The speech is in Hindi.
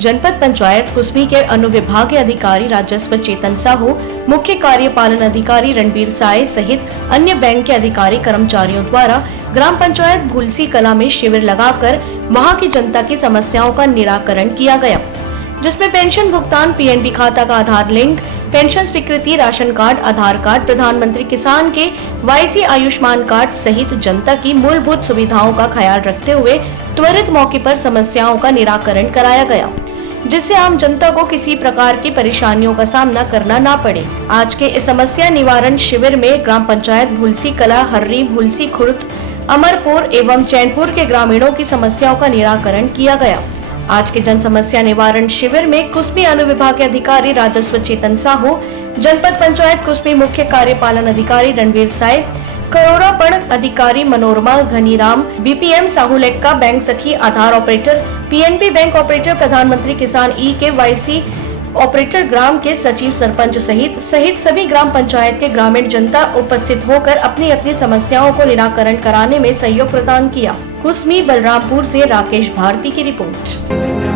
जनपद पंचायत कुसमी के अनुविभागीय अधिकारी राजस्व चेतन साहू, मुख्य कार्यपालन अधिकारी रणबीर साय सहित अन्य बैंक के अधिकारी कर्मचारियों द्वारा ग्राम पंचायत भूलसी कला में शिविर लगाकर वहां की जनता की समस्याओं का निराकरण किया गया, जिसमें पेंशन भुगतान, पीएनबी खाता का आधार लिंक, पेंशन स्वीकृति, राशन कार्ड, आधार कार्ड, प्रधानमंत्री किसान के वाईसी आयुष्मान कार्ड सहित जनता की मूलभूत सुविधाओं का ख्याल रखते हुए त्वरित मौके पर समस्याओं का निराकरण कराया गया, जिससे आम जनता को किसी प्रकार की परेशानियों का सामना करना ना पड़े। आज के इस समस्या निवारण शिविर में ग्राम पंचायत भूलसी कला, हर्री, भूलसी खुर्द, अमरपुर एवं चैनपुर के ग्रामीणों की समस्याओं का निराकरण किया गया। आज के जन समस्या निवारण शिविर में कुसमी अनुविभाग के अधिकारी राजस्व चेतन साहू, जनपद पंचायत कुसमी मुख्य कार्यपालन अधिकारी रणबीर साय, करोड़ापण अधिकारी मनोरमा घनीराम, बीपीएम साहू लेक्का, बैंक सखी, आधार ऑपरेटर, पीएनबी बैंक ऑपरेटर, प्रधानमंत्री किसान केवाईसी ऑपरेटर, ग्राम के सचिव, सरपंच सहित सभी ग्राम पंचायत के ग्रामीण जनता उपस्थित होकर अपनी अपनी समस्याओं को निराकरण कराने में सहयोग प्रदान किया। कुसमी बलरामपुर से राकेश भारती की रिपोर्ट।